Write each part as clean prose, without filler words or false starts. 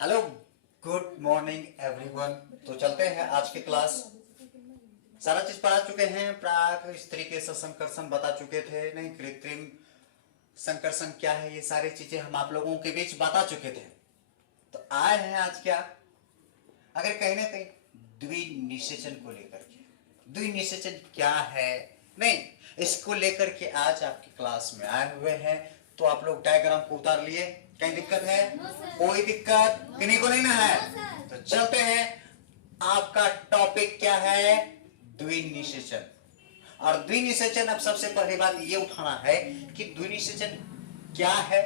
Hello, good morning everyone. तो चलते हैं आज की क्लास। सारा चीज पढ़ा चुके हैं, प्राक इस तरीके से संकर्षण बता चुके थे, नहीं कृत्रिम संकर्षण क्या है, ये सारी चीजें हम आप लोगों के बीच बता चुके थे। तो आए हैं आज क्या, अगर कहीं ना कहीं द्विनिषेचन को लेकर के, द्विनिषेचन क्या है, नहीं इसको लेकर के आज आपकी क्लास में आए हुए हैं। तो आप लोग डायग्राम को उतार लिए, कहीं दिक्कत है? कोई दिक्कत किन्हीं को नहीं ना है? तो चलते हैं। आपका टॉपिक क्या है? द्विनिषेचन। और द्विनिषेचन, अब सबसे पहली बात ये उठाना है कि द्विनिषेचन क्या है,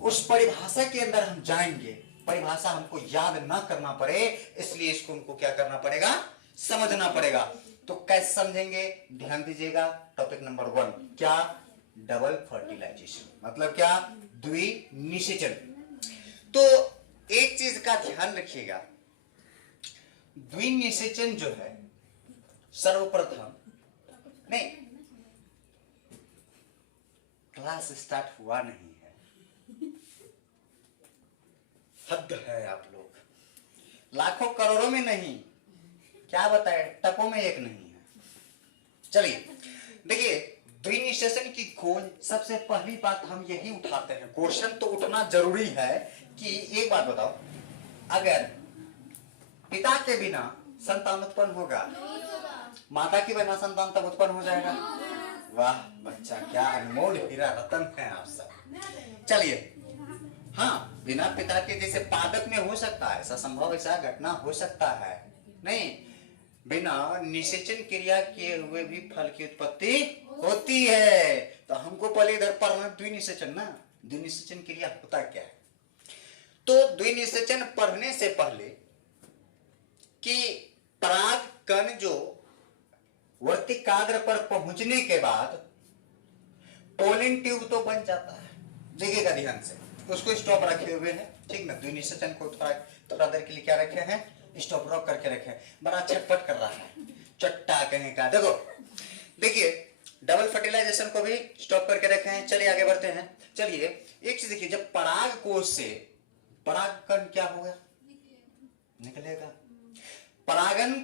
उस परिभाषा के अंदर हम जाएंगे। परिभाषा हमको याद ना करना पड़े, इसलिए इसको हमको क्या करना पड़ेगा, समझना पड़ेगा। तो कैसे समझेंगे, ध्यान दीजिएगा। टॉपिक नंबर 1 क्या? Double fertilization. मतलब क्या? द्विनिषेचन। तो एक चीज का ध्यान रखिएगा, द्विनिषेचन जो है सर्वप्रथम, नहीं क्लास स्टार्ट हुआ नहीं है, हद है आप लोग, लाखों करोड़ों में नहीं, क्या बताए, टकों में एक नहीं है। चलिए देखिए, द्विनिषेचन की खोज, सबसे पहली बात हम यही उठाते हैं। क्वेश्चन तो उठना जरूरी है कि एक बात बताओ, अगर पिता के बिना संतान उत्पन्न होगा, माता के बिना संतान तब उत्पन्न हो जाएगा। वाह बच्चा, क्या अनमोल हीरा रतन है आप सब। चलिए, हाँ बिना पिता के जैसे पादप में हो सकता है, ऐसा संभव, ऐसा घटना हो सकता है, नहीं बिना निषेचन क्रिया किए हुए भी फल की उत्पत्ति होती है। तो हमको पहले इधर पढ़ना द्विनिषेचन ना, द्विनिषेचन क्रिया होता क्या है। तो द्विनिषेचन पढ़ने से पहले कि पराग कण जो वर्तिकाग्र पर पहुंचने के बाद पोलिन ट्यूब तो बन जाता है, देखिएगा ध्यान से, उसको स्टॉप रखे हुए हैं, ठीक ना। द्विनिषेचन को थोड़ा देर के लिए क्या रखे हैं, स्टॉप रॉक करके रखे हैं। बड़ा छटपट कर रहा है, चट्टा कहीं का। देखो देखिए, डबल फर्टिलाइजेशन को भी स्टॉप करके रखे हैं। चलिए आगे बढ़ते हैं। चलिए एक चीज देखिए, जब पराग कोश से परागकण क्या होगा, निकलेगा। परागन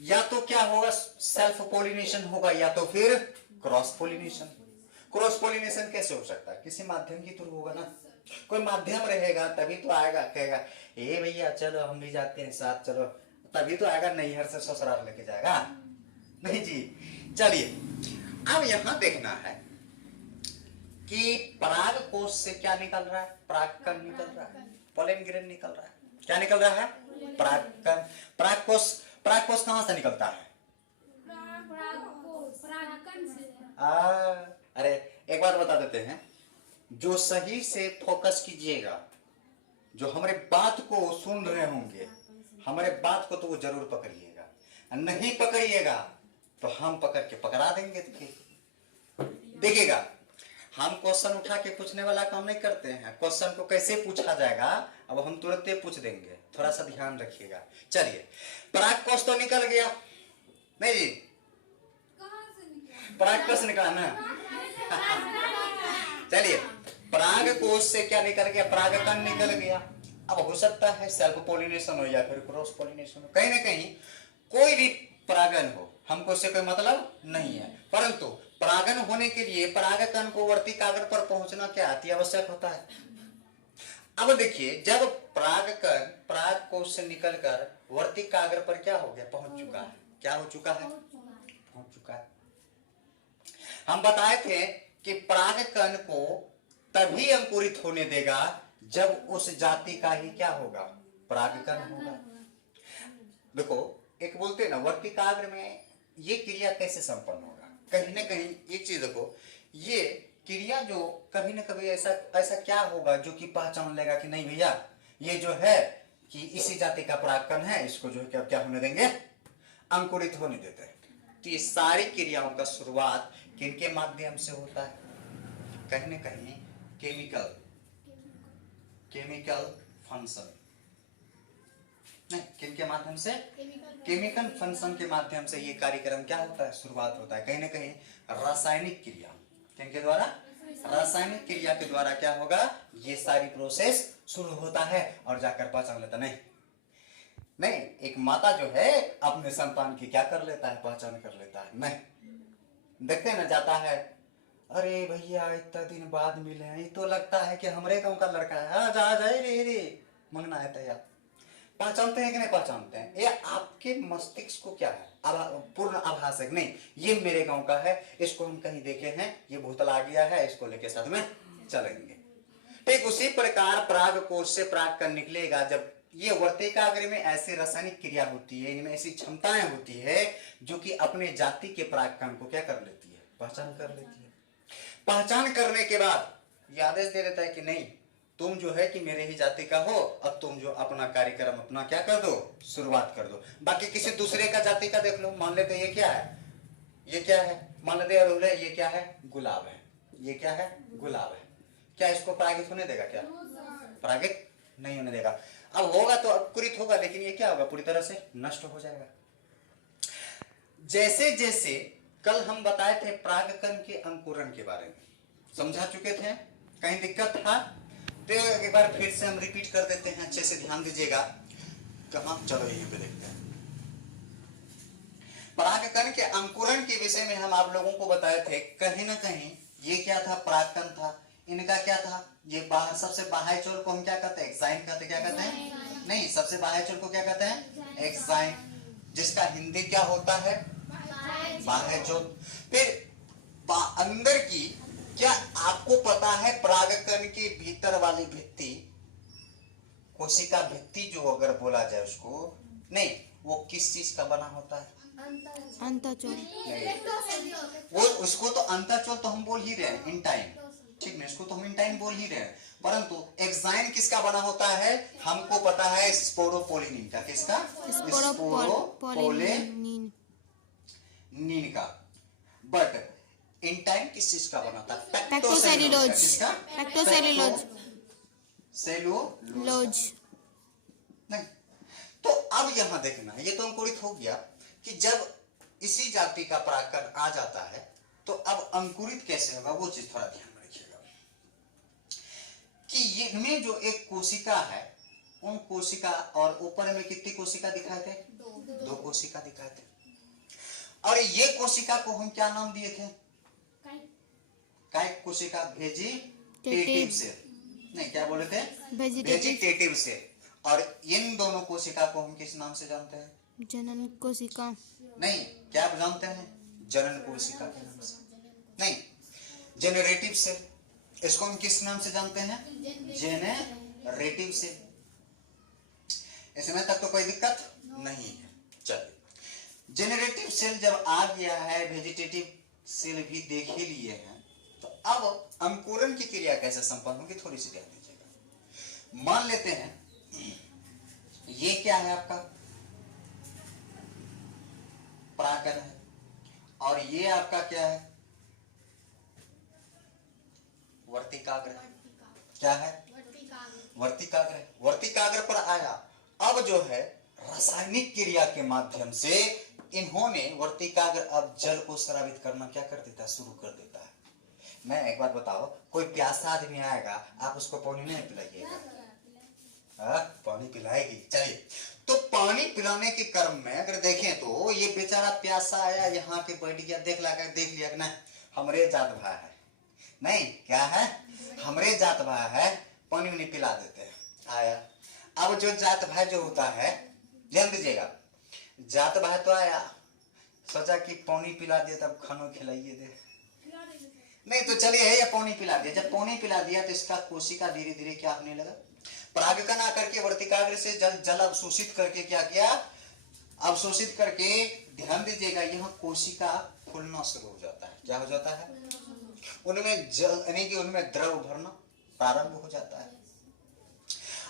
या तो क्या होगा, सेल्फ पोलिनेशन होगा, या तो फिर क्रॉस पोलिनेशन। क्रॉस पोलिनेशन कैसे हो सकता है, किसी माध्यम के थ्रू होगा ना, कोई माध्यम रहेगा तभी तो आएगा। कहेगा ए भैया चलो हम भी जाते हैं साथ, चलो, तभी तो आएगा, नैहर से ससुराल लेके जाएगा, नहीं जी। चलिए अब यहां देखना है कि पराग कोश से क्या निकल रहा है, परागकण निकल रहा है, पोलन ग्रेन निकल रहा है। क्या निकल रहा है? परागकण। परागकोश कहां से निकलता है? अरे एक बात बता देते हैं, जो सही से फोकस कीजिएगा, जो हमारे बात को सुन रहे होंगे, हमारे बात को तो वो जरूर पकड़िएगा, नहीं पकड़िएगा तो हम पकड़ के पकड़ा देंगे। देखिएगा, हम क्वेश्चन उठा के पूछने वाला काम नहीं करते हैं। क्वेश्चन को कैसे पूछा जाएगा अब हम तुरंत पूछ देंगे, थोड़ा सा ध्यान रखिएगा। चलिए, परागकोश तो निकल गया, नहीं जी, परागकोश निकला ना। चलिए, परागकोश से क्या निकल गया, परागकण निकल गया। अब हो सकता है सेल्फ पोलिनेशन हो या फिर क्रॉस पोलिनेशन हो, कहीं ना कहीं कोई भी परागन हो, हमको उससे कोई मतलब नहीं है। परंतु परागन होने के लिए परागकण को वर्तिकाग्र पर पहुंचना क्या अति आवश्यक होता है। अब देखिए, जब परागकण परागकोश से निकलकर वर्तिकाग्र पर क्या हो गया, पहुंच चुका है। क्या हो चुका है? पहुंच चुका है। हम बताए थे कि परागकण को तभी अंकुरित होने देगा जब उस जाति का ही क्या होगा, परागकण होगा। देखो, एक बोलते हैं ना, वर्तिकाग्र में ये क्रिया कैसे संपन्न होगा, कहीं ना कहीं एक चीज देखो, ये क्रिया जो कभी ना कभी ऐसा क्या होगा जो कि पहचान लेगा कि नहीं भैया ये जो है कि इसी जाति का परागकण है, इसको जो है क्या होने देंगे, अंकुरित होने देते हैं। तो ये सारी क्रियाओं का शुरुआत किनके माध्यम से होता है, कहीं ना कहीं केमिकल फंक्शन, नहीं किनके माध्यम से, केमिकल फंक्शन के माध्यम से ये कार्यक्रम क्या होता है, शुरुआत होता है। कहीं ना कहीं रासायनिक क्रिया, किनके द्वारा, रासायनिक क्रिया के द्वारा क्या होगा, ये सारी प्रोसेस शुरू होता है और जाकर पहचान लेता नहीं। नहीं, एक माता जो है अपने संतान की क्या कर लेता है, पहचान कर लेता है। नहीं, देखते ना जाता है, अरे भैया इतना दिन बाद मिले हैं, ये तो लगता है कि हमारे गांव का लड़का है, आ जा जाए रे रे मंगना है तैयार। पहचानते हैं कि नहीं पहचानते हैं? ये आपके मस्तिष्क को क्या है, पूर्ण आभास है। नहीं, ये मेरे गांव का है, इसको हम कहीं देखे हैं, ये भूतल आ गया है, इसको लेके साथ में चलेंगे। ठीक उसी प्रकार पराग कोश से पराग कण निकलेगा। जब ये वर्तिकाग्र में ऐसी रासायनिक क्रिया होती है, इनमें ऐसी क्षमताएं होती है जो कि अपने जाति के पराग कण को क्या कर लेती है, पहचान कर लेती है। पहचान करने के बाद ये आदेश दे देता है कि नहीं, तुम जो है कि मेरे ही जाति का हो, अब तुम जो अपना कार्यक्रम अपना क्या कर दो, शुरुआत कर दो। बाकी किसी दूसरे का जाति का देख लो, मान लेते ये क्या है, ये क्या है, मान लेते अरुण है, ये क्या है, गुलाब है, ये क्या है, गुलाब है। क्या इसको परागित होने देगा, क्या परागित नहीं होने देगा। अब होगा तो अंकुरित होगा, लेकिन ये क्या होगा, पूरी तरह से नष्ट हो जाएगा। जैसे जैसे कल हम बताए थे परागकण के अंकुरण के बारे में, समझा चुके थे, कहीं दिक्कत था तो एक बार फिर से हम रिपीट कर देते हैं, अच्छे से ध्यान दीजिएगा। कहां, चलो यहीं पे देखते हैं। परागकण के अंकुरण के विषय में हम आप लोगों को बताए थे, कहीं ना कहीं ये क्या था, परागकण था, इनका क्या था, ये बाहर सबसे बाह्य चोल को हम क्या कहते हैं, एक्साइन कहते हैं। क्या कहते हैं, नहीं, सबसे बाह्य चोल को क्या कहते हैं, एक्साइन, जिसका हिंदी क्या होता है, बाह्य चोल। फिर अंदर की, क्या आपको पता है परागकण के भीतर वाली भित्ति, कोशिका भित्ति जो अगर बोला जाए उसको, नहीं, वो किस चीज का बना होता है, अंतःचोल। वो उसको तो अंतःचोल तो हम बोल ही रहे हैं, इंटाइन, ठीक है, इसको तो हम इंटाइन बोल ही रहे हैं, परंतु एक्साइन किसका बना होता है, हमको पता है स्पोरोपोलिनिन का। किसका, स्पोरोपोलिनिन का। बट इंटाइन किस चीज का बना था, पैक्टोसेलुलोज। किसका, पैक्टोसेलुलोज। सेलुलोज नहीं। तो अब यहां देखना, ये तो अंकुरित हो गया कि जब इसी जाति का परागकण आ जाता है तो अब अंकुरित कैसे होगा, वो चीज थोड़ा ध्यान में रखिएगा कि ये में जो एक कोशिका है, उन कोशिका, और ऊपर में कितनी कोशिका दिखाए थे, दो कोशिका दिखाए थे, और ये कोशिका को हम क्या नाम दिए थे, कायिक कोशिका, वेजिटेटिव सेल, नहीं क्या बोले थे, वेजिटेटिव सेल। और इन दोनों कोशिका को हम किस नाम से जानते हैं, जनन कोशिका। नहीं, क्या जानते हैं, जनन कोशिका के नाम से, नहीं, जेनरेटिव सेल, इसको हम किस नाम से जानते हैं, जेनरेटिव सेल। इसमें तक तो कोई दिक्कत नहीं है। चलिए, जेनरेटिव सेल जब आ गया है, वेजिटेटिव सेल भी देख ही लिए हैं, तो अब अंकुरण की क्रिया कैसे संपन्न होगी, थोड़ी सी ध्यान दीजिएगा। मान लेते हैं ये क्या है, आपका परागकण है, और ये आपका क्या है, वर्तिकाग्र। क्या है, वर्तिकाग्र। वर्तिकाग्र पर आया, अब जो है रासायनिक क्रिया के माध्यम से इन्होंने वर्तिकाग्र अब जल को स्रावित करना क्या कर देता है, शुरू कर देता है। मैं एक बात बताओ, कोई प्यासा आदमी आएगा, आप उसको पानी नहीं पिलाइएगा, पानी पिलाएगी। चलिए, तो पानी पिलाने के क्रम में अगर देखें तो ये बेचारा प्यासा आया, यहाँ के बैठ गया, देख लिया ना, हमरे जात भाई है, नहीं क्या है, हमरे जात भाई है, पानी नहीं पिला देते हैं, आया। अब जो जात भाई जो होता है, ध्यान दीजिएगा, जात भाई तो आया, सोचा कि पानी पिला दिया तब खाना खिलाइए दे, नहीं तो चलिए है, या पानी पिला दिया। जब पानी पिला दिया तो इसका कोशिका धीरे धीरे क्या होने लगा, परागकण आकर के वर्तिकाग्र से जल अवशोषित करके क्या किया, अवशोषित करके, ध्यान दीजिएगा, यहाँ कोशिका फूलना शुरू हो जाता है। क्या हो जाता है, उनमें जल, यानी कि उनमें द्रव भरना प्रारंभ हो जाता है।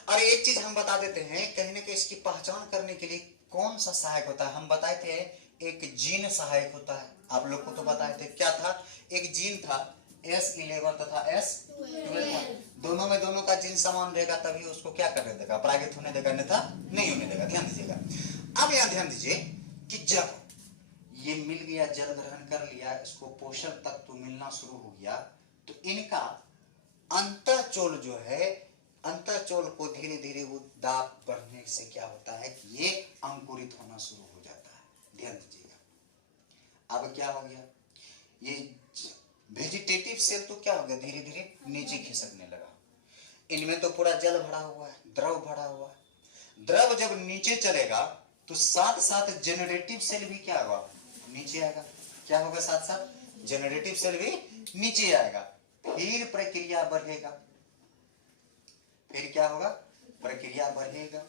और एक चीज हम बता देते हैं, कहीं ना कहीं इसकी पहचान करने के लिए कौन सा सहायक होता है, हम बताए थे एक जीन सहायक होता है, आप लोग को तो बताए थे, क्या था, एक जीन था S11 तथा S12, दोनों में दोनों का जीन समान रहेगा, तभी उसको क्या करने देगा, परागित होने देगा, अन्यथा नहीं होने देगा। ध्यान दीजिएगा। अब यहाँ ध्यान दीजिए कि जब ये मिल गया, जल ग्रहण कर लिया, इसको पोषक तत्व मिलना शुरू हो गया, तो इनका अंतःचोल जो है, अंतःचोल को धीरे धीरे वो दाब बढ़ने से क्या होता है कि ये अंकुरित होना शुरू हो जाता है। ध्यान दीजिएगा। अब क्या हो गया, ये वेजिटेटिव सेल तो क्या हो गया, धीरे धीरे नीचे खिसकने लगा। इनमें तो पूरा जल भरा हुआ है, द्रव भरा हुआ है। द्रव जब नीचे चलेगा तो साथ साथ जेनरेटिव सेल भी क्या होगा, नीचे आएगा। क्या होगा, साथ साथ जेनरेटिव सेल भी नीचे आएगा। फिर प्रक्रिया बढ़ेगा, फिर क्या होगा, प्रक्रिया बढ़ेगा।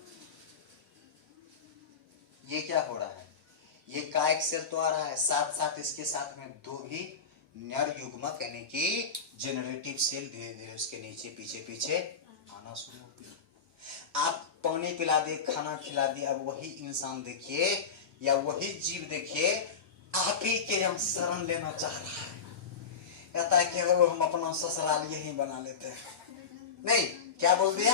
ये क्या हो रहा है, ये कायिक सेल तो आ रहा है, साथ साथ इसके साथ में दो भी नर युग्मक यानी कि जेनरेटिव सेल धीरे धीरे उसके नीचे पीछे पीछे आना शुरू हो गया। आप पानी पिला दिए, खाना खिला दिया, अब वही इंसान देखिए या वही जीव देखिए आप ही के हम शरण लेना चाह रहा है। कहता है कि हम अपना ससुराल यही बना लेते हैं। नहीं, क्या बोल दिया,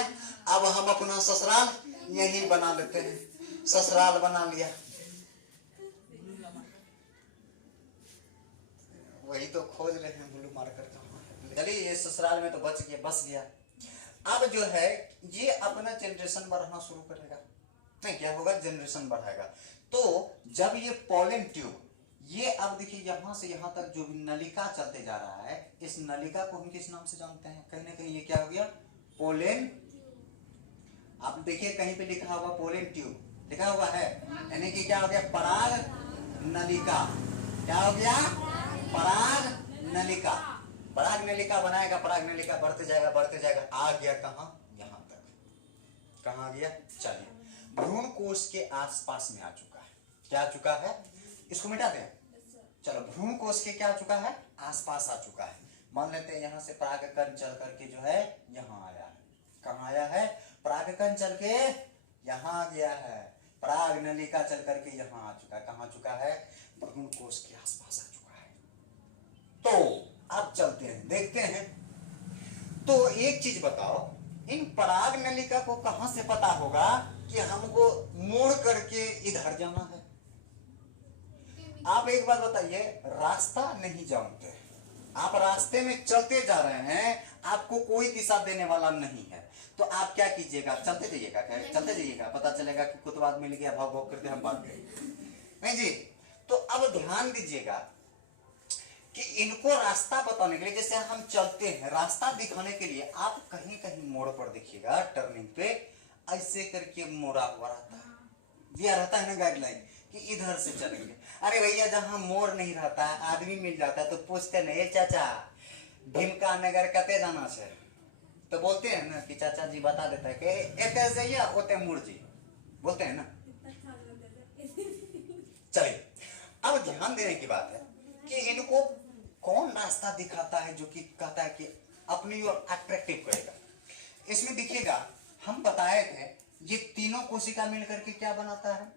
अब हम अपना ससुराल यही बना लेते हैं। ससुराल बना लिया, वही तो खोज रहे हैं ब्लू मार्कर का। चलिए ये ससुराल में तो बच गया, बस गया। अब जो है ये अपना जनरेशन बढ़ाना शुरू करेगा। नहीं, क्या होगा, जनरेशन बढ़ाएगा। तो जब ये पोलन ट्यूब, ये अब देखिए यहां से यहां तक जो नलिका चलते जा रहा है, इस नलिका को हम किस नाम से जानते हैं, कहीं ना कहीं ये क्या हो गया, पोलन। आप देखिए कहीं पे लिखा हुआ पोलन ट्यूब लिखा हुआ है, यानी कि क्या हो गया, पराग नलिका। क्या हो गया, पराग नलिका। पराग नलिका बनाएगा, पराग नलिका बढ़ते जाएगा बढ़ते जाएगा, आ गया कहां, यहां तक। कहां गया, चलिए भ्रूण कोश के आसपास में आ चुका है। क्या आ चुका है, इसको मिटा दें। चलो भ्रूण कोश के क्या आ चुका है, आसपास आ चुका है। मान लेते हैं यहां से परागकण चल करके जो है यहां आया है। कहां आया है, परागकण चल के यहां आ गया है। पराग नलिका चल करके यहां आ चुका है। कहां आ चुका है, भ्रूण कोश के आसपास आ चुका है। तो अब चलते हैं, देखते हैं। तो एक चीज बताओ, इन पराग नलिका को कहां से पता होगा कि हमको मोड़ करके इधर जाना है। आप एक बात बताइए, रास्ता नहीं जानते, आप रास्ते में चलते जा रहे हैं, आपको कोई दिशा देने वाला नहीं है, तो आप क्या कीजिएगा, चलते जाइएगा। क्या चलते जाइएगा, पता चलेगा कि कुछ बाद मिल गया, भाग भाग करते हम भाग गए। नहीं जी। तो अब ध्यान दीजिएगा कि इनको रास्ता बताने के लिए, जैसे हम चलते हैं, रास्ता दिखाने के लिए आप कहीं कहीं मोड़ पर देखिएगा, टर्निंग पे ऐसे करके मोड़ा हुआ रहता है, दिया रहता है ना गाइडलाइन कि इधर से चलेंगे। अरे भैया जहां मोड़ नहीं रहता है, आदमी मिल जाता है तो पूछते नहीं, चाचा भीमका नगर कते जाना से, तो बोलते हैं ना कि चाचा जी बता देता है कि एते जाइए ओते मुड़ जी, बोलते हैं ना। चलिए अब ध्यान देने की बात है कि इनको कौन रास्ता दिखाता है जो कि कहता है कि अपनी ओर अट्रैक्टिव करेगा। इसमें देखिएगा हम बताए थे, ये तीनों कोशिका मिलकर के क्या बनाता है,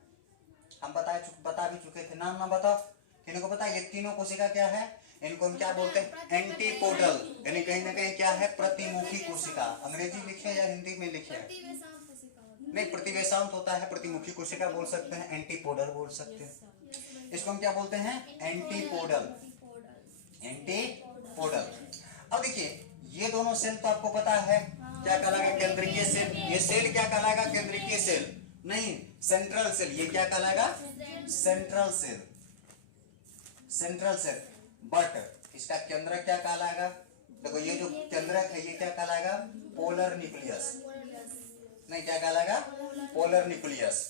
हम बता भी चुके थे। नाम ना बताओ, इनको पता है ये तीनों कोशिका क्या है, इनको हम क्या बोलते हैं, एंटीपोडल, यानी कहीं ना कहीं क्या है, प्रतिमुखी कोशिका। अंग्रेजी लिखे या हिंदी में लिखे, नहीं प्रतिवेशांत होता है, प्रतिमुखी कोशिका बोल सकते हैं, एंटीपोडल बोल सकते हैं। इसको हम क्या बोलते हैं, एंटीपोडल, एंटीपोडल। अब देखिए ये दोनों सेल तो आपको पता है क्या कहलाएगा, केंद्रीय सेल। ये सेल क्या कहलाएगा, केंद्रीय सेल नहीं, सेंट्रल सेल। ये क्या कहलाएगा, central cell, central cell. But इसका केंद्र क्या कहलाएगा, देखो ये जो केंद्रक है ये क्या कहलाएगा, पोलर न्यूक्लियस। नहीं, क्या कहलाएगा, पोलर न्यूक्लियस।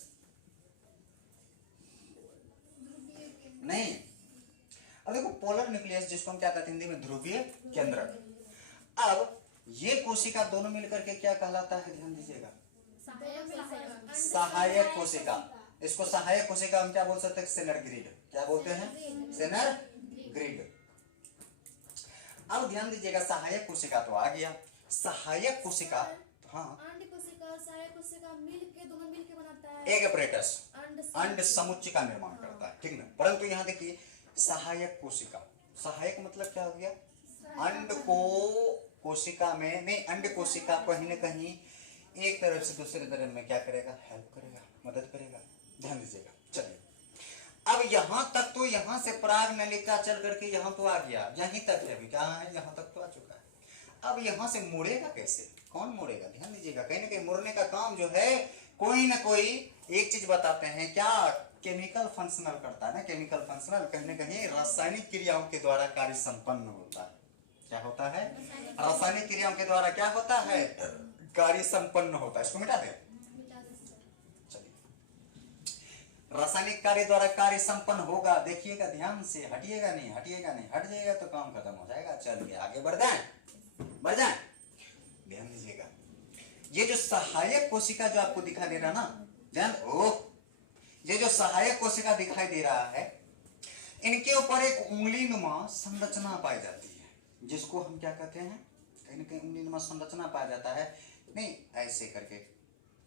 नहीं, अब देखो पोलर न्यूक्लियस जिसको हम क्या कहते हैं हिंदी में, ध्रुवीय केंद्रक। अब ये कोशिका दोनों मिलकर के क्या कहलाता है, ध्यान दीजिएगा, सहायक कोशिका। इसको सहायक कोशिका हम क्या बोल सकते हैं, सेनर ग्रिड। क्या बोलते हैं, सेनर ग्रिड। अब ध्यान दीजिएगा, सहायक कोशिका तो आ गया, सहायक कोशिका, हाँ, एक अपरेटस, अंड समुच्चय का निर्माण करता है, ठीक ना। परंतु यहाँ देखिए सहायक कोशिका, सहायक मतलब क्या हो गया, अंड को कोशिका में नहीं, अंड कोशिका कहीं ना कहीं एक तरफ से दूसरे तरफ में क्या करेगा, हेल्प करेगा, मदद करेगा। ध्यान दीजिएगा। चलिए अब यहाँ तक तो यहाँ से पराग नलिका चल करके यहाँ तो आ गया, यहीं तक है, अभी कहाँ है, यहाँ तक तो आ चुका है। अब यहाँ से मुड़ेगा कैसे, कौन मुड़ेगा, ध्यान दीजिएगा। कहीं ना कहीं मुड़ने का काम जो है कोई ना कोई एक चीज बताते हैं, क्या केमिकल फंक्शनल करता है ना, केमिकल फंक्शनल कहीं ना कहीं रासायनिक क्रियाओं के द्वारा कार्य संपन्न होता है। क्या होता है, रासायनिक क्रियाओं के द्वारा क्या होता है, कार्य संपन्न होता है। इसको मिटा दे, रासायनिक कार्य द्वारा कार्य संपन्न होगा। देखिएगा ध्यान से, हटिएगा नहीं, हटिएगा नहीं, हट जाएगा तो काम खत्म हो जाएगा। चलिए आगे बढ़ जाए, बढ़ जाए, ध्यान दीजिएगा। ये जो सहायक कोशिका जो आपको दिखाई दे रहा ना, ध्यान, ये जो सहायक कोशिका दिखाई दे रहा है, इनके ऊपर एक उंगली नुमा संरचना पाई जाती है, जिसको हम क्या कहते हैं, कहीं ना कहीं उंगली नुमा संरचना पाया जाता है। नहीं ऐसे करके,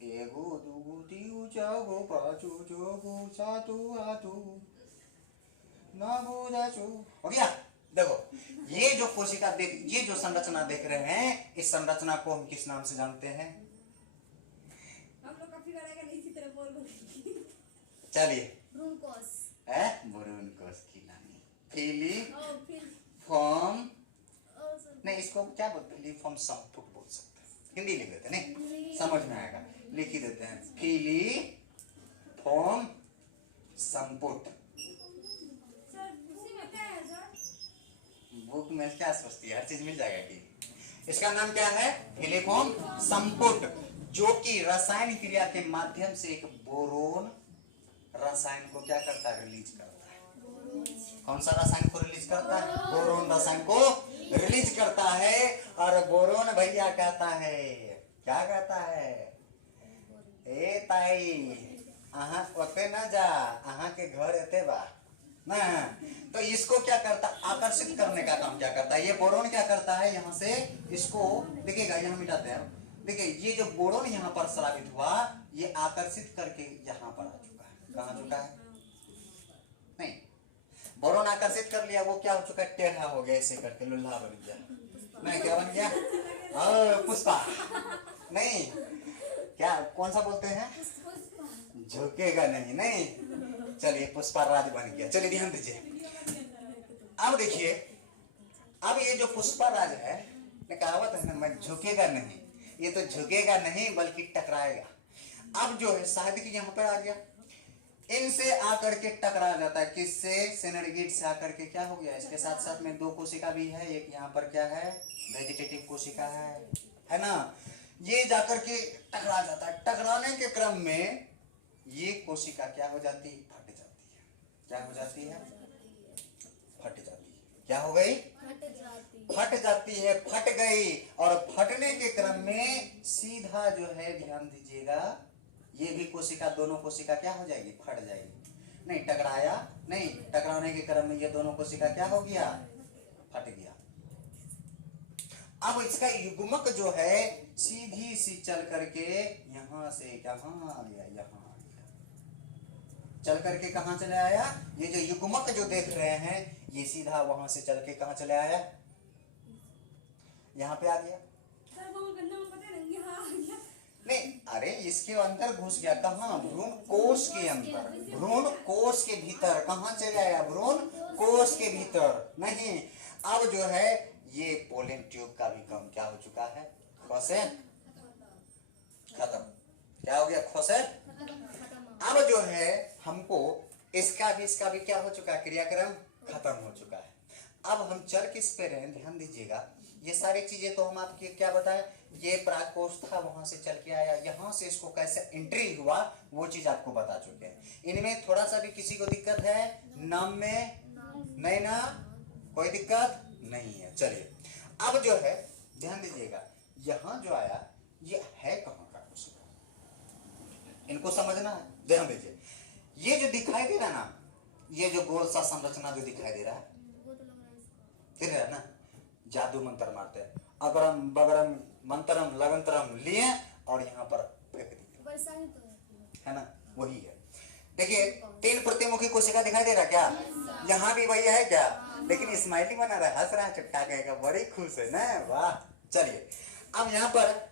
एगो दूगो तीगो चागो पांचो जोगो सातो आठो नवो दसो, हो गया। देखो ये जो कोशिका देख, ये जो संरचना देख रहे हैं, इस संरचना को हम किस नाम से जानते हैं, हम लोग काफी करेंगे नहीं इसी तरह बोल। चलिए ब्रूनकोस है, ब्रूनकोस की नानी फिली और फिर फॉर्म, और सब नहीं इसको क्या बोलते हैं, फिली फॉर्म संपुट बोल सकते हैं, हिंदी लिख देते हैं, नहीं समझ में आएगा, लिख ही देते हैं, फिली फॉर्म संपुट। सर उसी में क्या है सर? बुक में क्या सोचती है, हर चीज मिल जाएगा कि इसका नाम क्या है, फिलीफॉर्म संपुट, जो कि रसायन क्रिया के माध्यम से एक बोरोन रसायन को क्या करता है, रिलीज करता है। कौन सा रसायन को रिलीज करता है, बोरोन रसायन को रिलीज करता है। और बोरोन भैया कहता है, क्या कहता है, ए ताई अहा ओते ना जा, अहा के घर एते बा ना। तो इसको क्या करता, आकर्षित करने का काम क्या करता है, ये बोरोन क्या करता है, यहाँ से इसको देखिएगा, यहाँ मिटाते हैं। देखिए ये जो बोरोन यहाँ पर स्रावित हुआ, ये आकर्षित करके यहाँ पर आ चुका है, कहाँ चुका है, नहीं बोरोन आकर्षित कर लिया, वो क्या हो चुका है, टेढ़ा हो गया, ऐसे करके लुल्हा बन गया, नहीं क्या बन गया, पुष्पा, नहीं क्या, कौन सा बोलते हैं, झुकेगा नहीं, नहीं, चलिए पुष्पा राज बन गया। चलिए ध्यान दीजिए, अब देखिए, अब ये जो पुष्पा राज है, कहावत है ना, मैं झुकेगा नहीं, ये तो झुकेगा नहीं बल्कि टकराएगा। अब जो है शायद कि यहाँ पर आ गया, इनसे आकर के टकरा जाता है, किससे, सिनर्गिड से आकर के क्या हो गया, इसके साथ साथ में दो कोशिका भी है, एक यहाँ पर क्या है, वेजिटेटिव कोशिका है ना, ये जाकर के टकरा जाता है। टकराने के क्रम में ये कोशिका क्या हो जाती है, फट जाती है, क्या हो जाती है, फट जाती है, क्या हो गई, फट जाती है, फट गई। और फटने के क्रम में सीधा जो है, ध्यान दीजिएगा, ये भी कोशिका, दोनों कोशिका क्या हो जाएगी, फट जाएगी, नहीं टकराया, नहीं टकराने के क्रम में ये दोनों कोशिका क्या हो गया, फट गया। अब इसका युग्मक जो है सीधी सी चल करके यहां से कहां आ गया, यहाँ आ गया, चल करके कहां चले आया, ये जो युग्मक जो देख रहे हैं, ये सीधा वहां से चल के कहां चले आया, यहाँ पे आ गया। सर वो गन्ना में पता नहीं यहाँ आ गया। नहीं अरे इसके अंदर घुस गया, कहाँ, भ्रूण कोश के अंदर, भ्रूण कोश के भीतर, कहाँ चले आया, भ्रूण कोश के भीतर, नहीं। अब जो है ये पोलन ट्यूब का भी काम क्या हो चुका है, खोसे खत्म, क्या हो गया, खोसे। अब जो है हमको इसका भी क्या हो चुका है, क्रियाक्रम खत्म हो चुका है। अब हम चल किस पे रहे, ध्यान दीजिएगा, ये सारी चीजें तो हम आपके क्या बताएं, ये प्राकोष था, वहां से चल के आया, यहाँ से इसको कैसे एंट्री हुआ वो चीज आपको बता चुके हैं। इनमें थोड़ा सा भी किसी को दिक्कत है, नाम में नहीं ना, कोई दिक्कत नहीं है। चलिए अब जो है ध्यान दीजिएगा, यहाँ जो आया ये है कहाँ का कोशिका, इनको समझना है, ध्यान दीजिए। ये जो दिखाई दे रहा है ना, ये जो गोल सा संरचना जो दिखाई दे रहा है, फिर है ना, जादू मंत्र मारते हैं, अगरम बगरम मंत्रम लगंतरम लिए और यहाँ पर फेंक दिए, है ना, वही है। देखिए 3 प्रतिमुखी कोशिका दिखाई दे रहा क्या, यहाँ भी वही है क्या, लेकिन स्माइली बना रहा है, हंस रहा है, चुट्टा कहेगा, बड़ी खुश है ना, वाह। चलिए अब यहाँ पर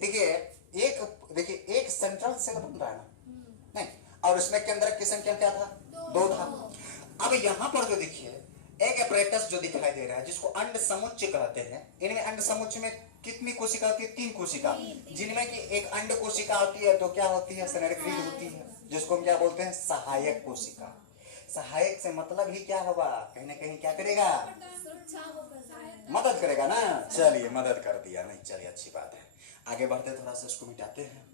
देखिए एक सेंट्रल सेल बन रहा है ना, नहीं, और उसमें केंद्रक की संख्या क्या था, दो था। अब यहाँ पर जो देखिए एक apparatus जो दिखाई दे रहा है जिसको अंड समुच्चय कहते हैं, इनमें अंड समुच्चय में कितनी कोशिका होती है? 3 कोशिका, जिनमें की एक अंड कोशिका होती है तो क्या होती है? संरक्षित होती है, जिसको हम क्या बोलते हैं? सहायक कोशिका। सहायक से मतलब ही क्या होगा? कहीं ना कहीं क्या करेगा? मदद करेगा ना। चलिए मदद कर दिया, नहीं चलिए अच्छी बात है। आगे बढ़ते थोड़ा सा इसको मिटाते हैं।